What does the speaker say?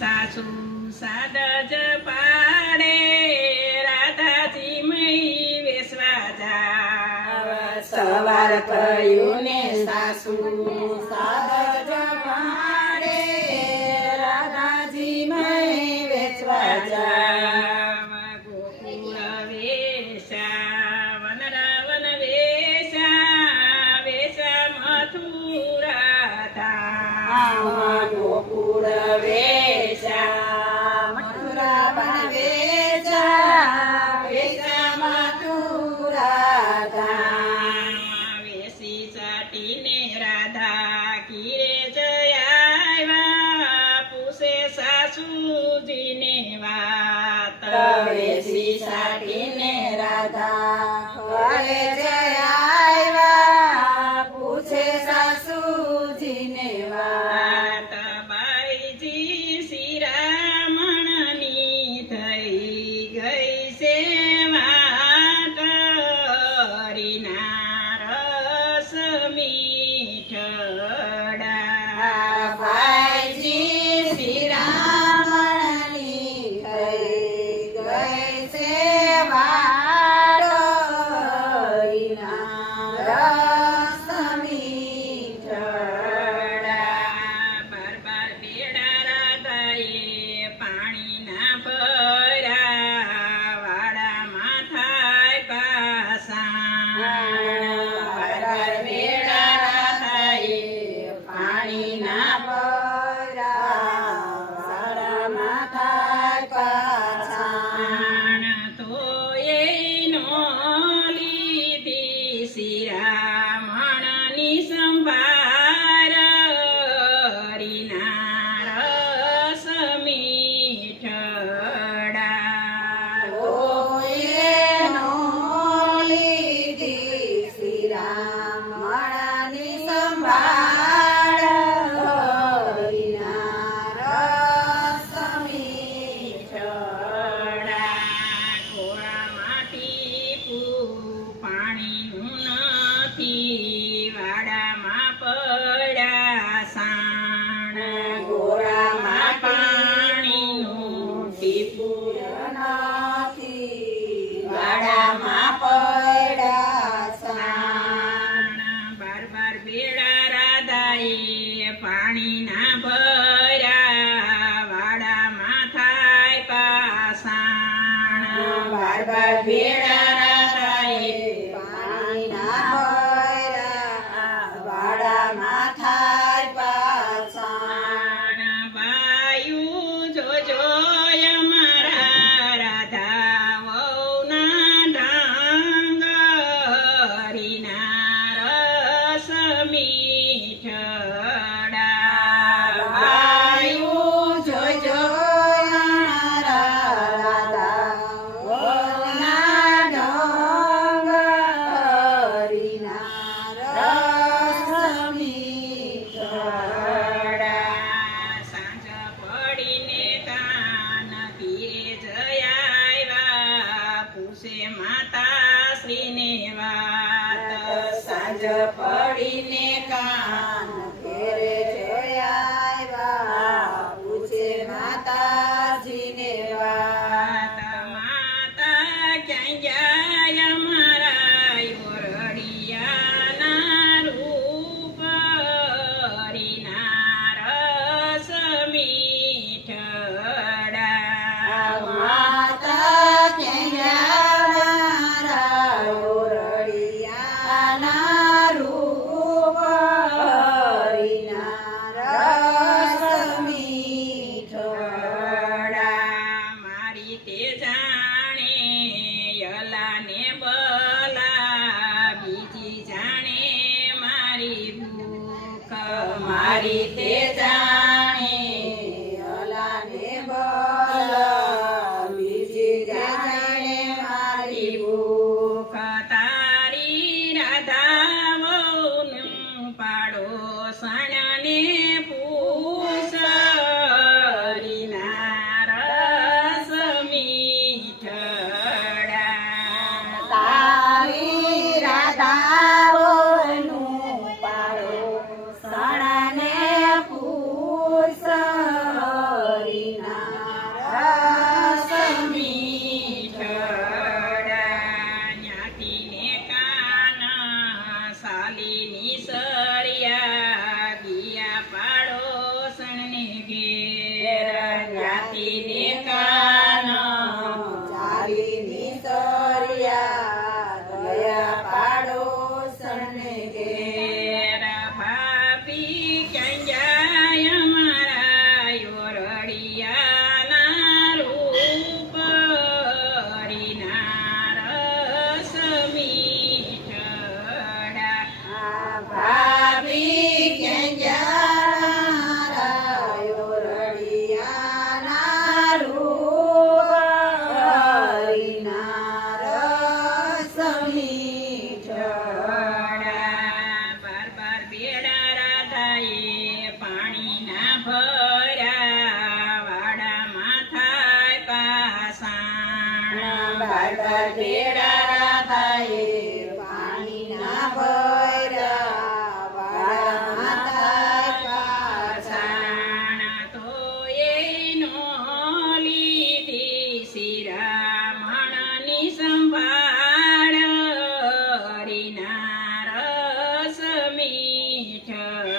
સાસુ સાદજ પાડે રાધાજી મહી વેસવા જા સવાર થયું ને સાસુ સાદજ પાડે રાધાજી મહી વેચવા જા ગોકુળ વેશા વનરાવન વેશા વેશા મથુરા ધામ ગોકુળ વેશા મથુરા વન વેશા વેશા મથુરા ધામ વેસી ચાટીને રાધા કીરે જયા પૂછે સાસુજીને વાત વેસી સાટીને રાધા ઘરે જયા પૂછે સાસુજીને વાત બાઈજી શિરામણની થઈ ગઈ છે વાત હરીના રસ મીઠડા ભાઈજી શ્રીરામણની થઈ ગઈ છે વાત હરીના રસ મીઠડા બાર બાર બેડા રાધાએ પાણીના ભર્યા વાડામાં થાય પાસાણ બેડા રાધાએ પાણીના ભર્યા થાય પાછાણ તો એનો લીધી શિરામણની સંભાર હરીના રસ મીઠડા એનો લીધી શ્રીરામણની સંભાળ હરીના રસ મીઠડા ઘોડામાં ટીપું પાણીનું નથી વાડામાં પડ્યા સાણ ગોળામાં પાણીનું ટીપું નથી વાડામાં પડ્યા સાણ બાર બાર બેડા રાધાએ પાણીના ભર્યા વાડામાં થાય પાસાણ બાર બાર બેડા રાધાએ પાણીના ભર્યા વાડામાં થાય પાછાણ વાયુ જોજો અમારા રાધા વહુના ઢંગ હરીના રસ મીઠડા વાયુ જોજો રાધા વહુના ઢંગ હરીના રસ મીઠડા સાંજ પડીને કાન પીરે જયા પૂછે માતા શ્રીને વાત સાંજ પડીને કાન ઘેરે જોયા પૂછે માતાજીને વાત માતા ક્યાં ગયા અમારા ઓરડિયાના રૂપ હરીના રસ મીઠડા માતા ક્યાં ઓરડિયાના રૂપ હરીના રસ મીઠડા હાથીને કાન ચાલીની તરિયા ગયા પાડોશને ઘેર. પાપી ક્યાં જાય અમારા યોરડિયાના રૂપ હરિના રસ મીઠડા. ભાભી ક્યાં ગયા રડિયાના રૂપ હરિના રસ મીઠડા. બાર બાર બેડા રાધાએ પાણીના ભર્યા વાડામાં થાય પાસાણ. બાર બાર ભેડા રાધાએ પાણીના ભર્યા વાડામાં થાય પાછાણ. પાછાણ તો એનો લીધી શિરામણની સંભાળ હરિના રસ મીઠડા.